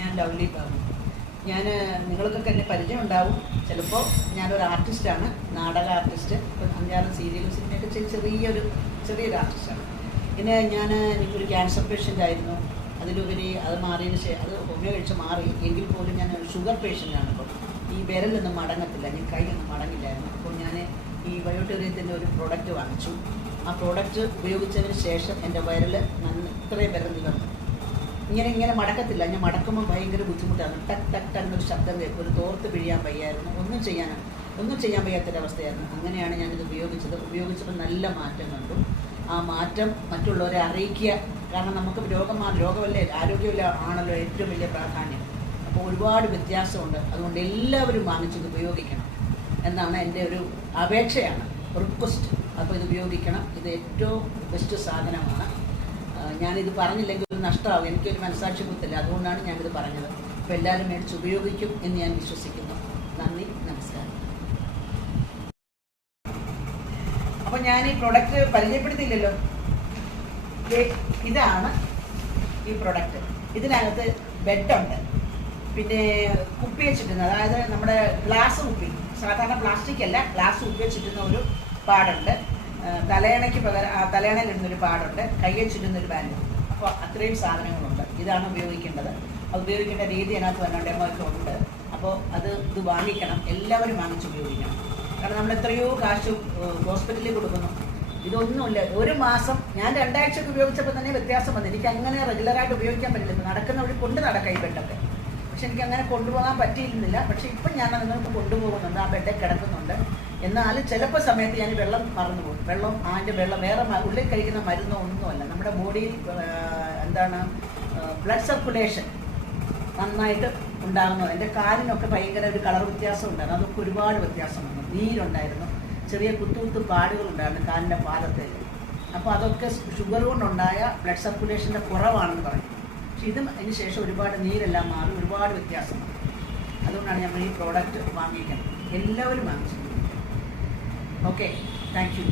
ഞാൻ ലവ്ലി ബാബു. ഞാൻ നിങ്ങൾക്കൊക്കെ എന്നെ പരിചയം ഉണ്ടാവും. ചിലപ്പോൾ ഞാനൊരു ആർട്ടിസ്റ്റാണ്, നാടക ആർട്ടിസ്റ്റ്. ഇപ്പം 5-6 സീരിയലും സിനിമയൊക്കെ ചെറിയൊരു ആർട്ടിസ്റ്റാണ്. പിന്നെ എനിക്കൊരു ക്യാൻസർ പേഷ്യൻ്റ് ആയിരുന്നു. അതിലുപരി അത് മാറിയതിന് ശേഷം അത് ഹോമിയോ കഴിച്ച് മാറി. എങ്കിൽ പോലും ഞാൻ ഷുഗർ പേഷ്യൻ്റാണ്. ഇപ്പോൾ ഈ വിരലൊന്നും മടങ്ങത്തില്ല, ഞാൻ കൈയൊന്നും മടങ്ങില്ലായിരുന്നു. അപ്പോൾ ഞാൻ ഈ ബയോടെറിയത്തിൻ്റെ ഒരു പ്രോഡക്റ്റ് വാങ്ങിച്ചു. ആ പ്രോഡക്റ്റ് ഉപയോഗിച്ചതിന് ശേഷം എൻ്റെ വിരൽ ഇത്രയും വിരൽ നിലനിർത്തും. ഇങ്ങനെ മടക്കത്തില്ല. ഞാൻ മടക്കുമ്പോൾ ഭയങ്കര ബുദ്ധിമുട്ടാണ്. ടക്ക് ടക്ക് ടക്ക് എന്നൊരു ശബ്ദം കേൾക്കും. ഒരു തോർത്ത് പിഴിയാൻ വയ്യായിരുന്നു. ഒന്നും ചെയ്യാൻ വയ്യാത്തൊരവസ്ഥയായിരുന്നു. അങ്ങനെയാണ് ഞാനിത് ഉപയോഗിച്ചപ്പോൾ നല്ല മാറ്റം കണ്ടു. ആ മാറ്റം മറ്റുള്ളവരെ അറിയിക്കുക. കാരണം നമുക്ക് രോഗമല്ലേ, ആരോഗ്യമല്ല ആണല്ലോ ഏറ്റവും വലിയ പ്രാധാന്യം. അപ്പോൾ ഒരുപാട് വ്യത്യാസമുണ്ട്. അതുകൊണ്ട് എല്ലാവരും വാങ്ങിച്ചത് ഉപയോഗിക്കണം എന്നാണ് എൻ്റെ ഒരു അപേക്ഷയാണ്, റിക്വസ്റ്റ്. അപ്പോൾ ഇത് ഉപയോഗിക്കണം. ഇത് ഏറ്റവും ബെസ്റ്റ് സാധനമാണ്. ഞാനിത് പറഞ്ഞില്ലെങ്കിൽ ഒരു നഷ്ടമാകും. എനിക്കൊരു മനസാക്ഷി കുത്തില്ല. അതുകൊണ്ടാണ് ഞാനിത് പറഞ്ഞത്. അപ്പോൾ എല്ലാവരും മേടിച്ച് ഉപയോഗിക്കും എന്ന് ഞാൻ വിശ്വസിക്കുന്നു. നന്ദി, നമസ്കാരം. അപ്പോൾ ഞാൻ ഈ പ്രൊഡക്റ്റ് പരിചയപ്പെടുത്തിയില്ലല്ലോ. ഇതാണ് ഈ പ്രൊഡക്റ്റ്. ഇതിനകത്ത് ബെഡുണ്ട്, പിന്നെ കുപ്പി വെച്ചിട്ടുന്നത്, അതായത് നമ്മുടെ ഗ്ലാസ് കുപ്പി, സാധാരണ പ്ലാസ്റ്റിക് അല്ല, ഗ്ലാസ് കുപ്പി വെച്ചിട്ടുന്ന ഒരു പാടുണ്ട്. തലയണയ്ക്ക് പകരം തലയണയിലിടുന്നൊരു പാടുണ്ട്, കയ്യിൽ ചുറ്റുന്നൊരു ബാൻഡ്. അപ്പോൾ അത്രയും സാധനങ്ങളുണ്ട്. ഇതാണ് ഉപയോഗിക്കേണ്ടത്. അത് ഉപയോഗിക്കേണ്ട രീതി അതിനകത്ത് വന്നുകൊണ്ട് ഡെമോ ഉണ്ട്. അപ്പോൾ ഇത് വാങ്ങിക്കണം, എല്ലാവരും വാങ്ങിച്ച് ഉപയോഗിക്കണം. കാരണം നമ്മൾ എത്രയോ കാശ് ഹോസ്പിറ്റലിൽ കൊടുക്കുന്നു. ഇതൊന്നുമില്ല. ഒരു മാസം ഞാൻ 2 ആഴ്ചയൊക്കെ ഉപയോഗിച്ചപ്പോൾ തന്നെ വ്യത്യാസം വന്നു. എനിക്ക് അങ്ങനെ റെഗുലറായിട്ട് ഉപയോഗിക്കാൻ പറ്റില്ല. നടക്കുന്ന വഴി നടക്കാം ഈ ബെഡൊക്കെ. പക്ഷെ എനിക്ക് അങ്ങനെ കൊണ്ടുപോകാൻ പറ്റിയിരുന്നില്ല. പക്ഷെ ഇപ്പം ഞാൻ നിങ്ങൾക്ക് കൊണ്ടുപോകുന്നുണ്ട്. ആ ബെഡിൽ കിടക്കുന്നുണ്ട്. എന്നാൽ ചിലപ്പോൾ സമയത്ത് ഞാൻ വെള്ളം മറന്നുപോകും. അതിൻ്റെ വെള്ളം വേറെ ഉള്ളിൽ കഴിക്കുന്ന മരുന്നോ ഒന്നുമല്ല. നമ്മുടെ ബോഡിയിൽ ബ്ലഡ് സർക്കുലേഷൻ നന്നായിട്ട് ഉണ്ടാകുന്നു. എൻ്റെ കാലിനൊക്കെ ഭയങ്കര ഒരു കളർ വ്യത്യാസം ഉണ്ടായിരുന്നു. അതൊക്കെ ഒരുപാട് വ്യത്യാസം വന്നു. നീരുണ്ടായിരുന്നു, ചെറിയ കുത്തു പാടുകളുണ്ടായിരുന്നു കാലിൻ്റെ പാദത്തിൽ. അപ്പോൾ അതൊക്കെ ഷുഗർ കൊണ്ടുണ്ടായ ബ്ലഡ് സർക്കുലേഷൻ്റെ കുറവാണെന്ന് പറയും. പക്ഷെ അതിന് ശേഷം ഒരുപാട് നീരെല്ലാം മാറി, ഒരുപാട് വ്യത്യാസം വന്നു. അതുകൊണ്ടാണ് നമ്മൾ ഈ പ്രോഡക്റ്റ് വാങ്ങിക്കണം. എല്ലാവരും വാങ്ങിച്ചിട്ടുണ്ട്. Okay, thank you.